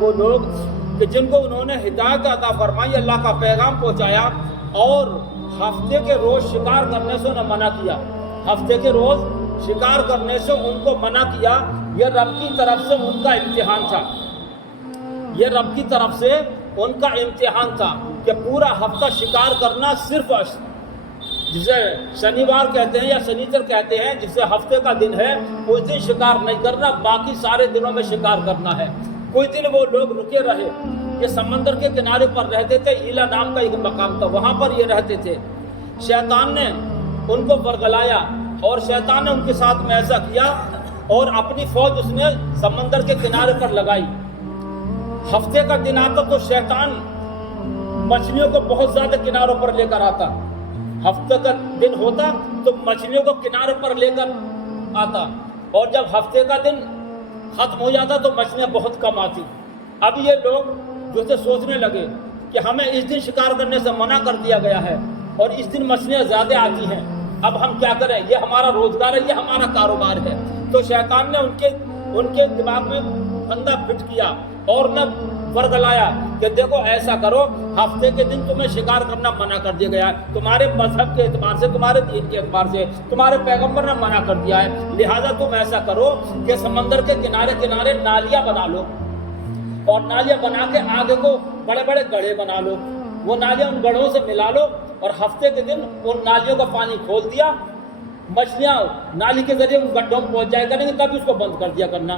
وہ لوگ کہ جن کو انہوں نے ہدایت عطا فرمائی، اللہ کا پیغام پہنچایا اور ہفتے کے روز شکار کرنے سے انہیں منع کیا، ہفتے کے روز شکار کرنے سے ان کو منع کیا۔ یہ رب کی طرف سے ان کا امتحان تھا، یہ رب کی طرف سے ان کا امتحان تھا کہ پورا ہفتہ شکار کرنا، صرف جسے شنیوار کہتے ہیں یا شنیچر کہتے ہیں، جسے ہفتے کا دن ہے، اس دن شکار نہیں کرنا، باقی سارے دنوں میں شکار کرنا ہے۔ کوئی دن وہ لوگ رکے رہے، یہ سمندر کے کنارے پر رہتے تھے، ایلا نام کا ایک مقام تھا، وہاں پر یہ رہتے تھے۔ شیطان نے ان کو ورگلایا اور شیطان نے ان کے ساتھ میں ایسا کیا اور اپنی فوج اس نے سمندر کے کنارے پر لگائی۔ ہفتے کا دن آتا تو شیطان مچھلیوں کو بہت زیادہ کناروں پر لے کر آتا، ہفتے کا دن ہوتا تو مچھلیوں کو کنارے پر لے کر آتا، اور جب ہفتے کا دن ختم ہو جاتا تو مچھلیاں بہت کم آتی۔ اب یہ لوگ جو سے سوچنے لگے کہ ہمیں اس دن شکار کرنے سے منع کر دیا گیا ہے اور اس دن مچھلیاں زیادہ آتی ہیں، اب ہم کیا کریں؟ یہ ہمارا روزگار ہے، یہ ہمارا کاروبار ہے۔ تو شیطان نے ان کے دماغ میں پھندا فٹ کیا اور نہ ورگلایا کہ دیکھو ایسا کرو، ہفتے کے دن تمہیں شکار کرنا منع کر دیا گیا ہے، تمہارے مذہب کے اعتبار سے، تمہارے دین کے اعتبار سے، تمہارے پیغمبر نے منع کر دیا ہے، لہٰذا تم ایسا کرو کہ سمندر کے کنارے کنارے نالیاں بنا لو، اور نالیاں بنا کے آگے کو بڑے بڑے گڑھے بنا لو، وہ نالیاں ان گڑھوں سے ملا لو، اور ہفتے کے دن ان نالیوں کا پانی کھول دیا، مچھلیاں نالی کے ذریعے ان گڈھوں میں پہنچ جائے کریں گے، تبھی اس کو بند کر دیا کرنا،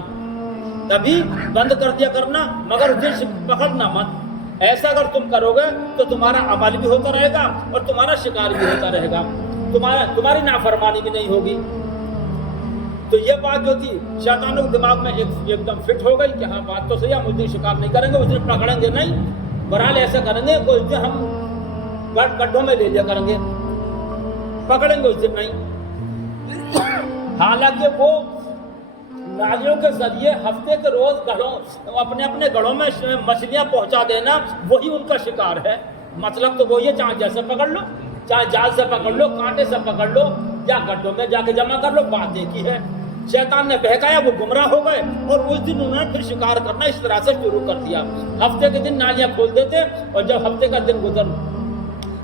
تبھی بند کر دیا کرنا، مگر اسے پکڑنا مت۔ ایسا اگر تم کرو گے تو تمہارا عمل بھی ہوتا رہے گا اور تمہارا شکار بھی ہوتا رہے گا، تمہاری نافرمانی بھی نہیں ہوگی۔ تو یہ بات جو تھی شیطانوں کے دماغ میں ایک دم فٹ ہو گئی کہ ہاں بات تو صحیح ہے، ہم اس دن شکار نہیں کریں گے، اس دن پکڑیں گے نہیں، بہرحال ایسا کریں گے اس دن ہم گڈھوں میں لے لیا کریں گے، پکڑیں گے اس دن نہیں۔ حالانکہ وہ نالیوں کے ذریعے ہفتے کے روز اپنے اپنے گڑھوں میں مچھلیاں پہنچا دینا، وہی ان کا شکار ہے۔ مطلب تو وہی ہے، چاہے جیسے پکڑ لو، چاہے جال سے پکڑ لو، کانٹے سے پکڑ لو، یا گڈھوں میں جا کے جمع کر لو، بات ایک ہی ہے۔ شیطان نے بہکایا، وہ گمراہ ہو گئے، اور اس دن انہوں نے پھر شکار کرنا اس طرح سے شروع کر دیا۔ ہفتے کے دن نالیاں کھول دیتے، اور جب ہفتے کا دن گزر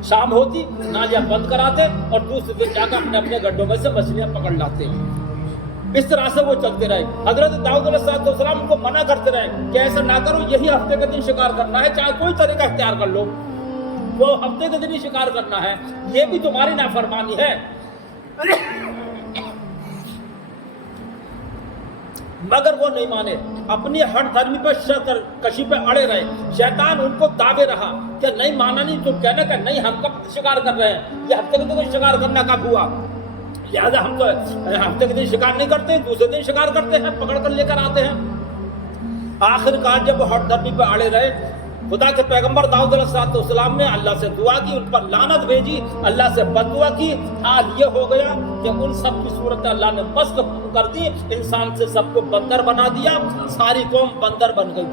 شام ہوتی نالیاں بند کراتے، اور دوسرے دن جا کر اپنے اپنے گڈھوں میں سے مچھلیاں پکڑ لاتے۔ اس طرح سے وہ چلتے رہے۔ حضرت داؤد علیہ السلام ان کو منع کرتے رہے کہ ایسا نہ کرو، یہی ہفتے کے دن شکار کرنا ہے، چاہے کوئی طریقہ اختیار کر لو، وہ ہفتے کے دن ہی شکار کرنا ہے، یہ بھی تمہاری نافرمانی ہے۔ مگر وہ نہیں مانے، اپنی ہٹ دھرمی پر شکر کشی پہ اڑے رہے۔ شیطان ان کو دابے رہا کہ نہیں مانا نہیں، تم کہنا کہ نہیں ہم کب شکار کر رہے ہیں، یہ ہفتے کے دن شکار کرنا کب ہوا، لہٰذا ہم تو ہفتے کے دن شکار نہیں کرتے، دوسرے دن شکار کرتے ہیں، پکڑ کر لے کر آتے ہیں۔ آخر کار جب وہ ہٹ دھرمی پہ اڑے رہے، خدا کے پیغمبر داؤد علیہ السلام نے اللہ سے دعا کی، ان پر لعنت بھیجی، اللہ سے بد دعا کی۔ حال یہ ہو گیا کہ ان سب کی صورت اللہ نے مست کر دی، انسان سے سب کو بندر بنا دیا، ساری قوم بندر بن گئی۔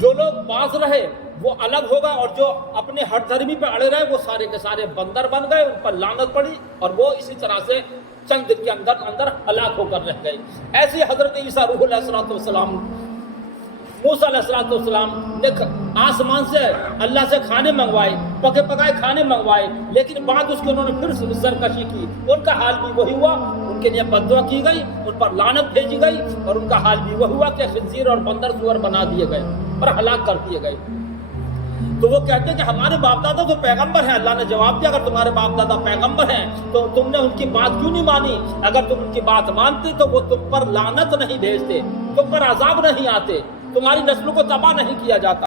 جو لوگ باز رہے وہ الگ ہوگا، اور جو اپنے ہٹ دھرمی پہ اڑے رہے وہ سارے کے سارے بندر بن گئے، ان پر لعنت پڑی، اور وہ اسی طرح سے چند دن کے اندر ہلاک ہو کر رہ گئے۔ ایسے حضرت عیسیٰ روح علیہ السلام، موسیٰ علیہ السلام نے آسمان سے اللہ سے کھانے منگوائے، پکے پکائے کھانے منگوائے، لیکن بعد اس کے انہوں نے پھر سرکشی کی، ان کا حال بھی وہی ہوا، ان کے لیے بد دعا کی گئی، ان پر لعنت بھیجی گئی، اور ان کا حال بھی وہ ہوا کہ خنزیر اور بندر سور بنا دیے گئے اور ہلاک کر دیے گئے۔ تو وہ کہتے ہیں کہ ہمارے باپ دادا تو پیغمبر ہیں۔ اللہ نے جواب دیا اگر تمہارے باپ دادا پیغمبر ہیں تو تم نے ان کی بات کیوں نہیں مانی؟ اگر تم ان کی بات مانتے تو وہ تم پر لعنت نہیں بھیجتے، تم پر عذاب نہیں آتے، تمہاری نسلوں کو تباہ نہیں کیا جاتا۔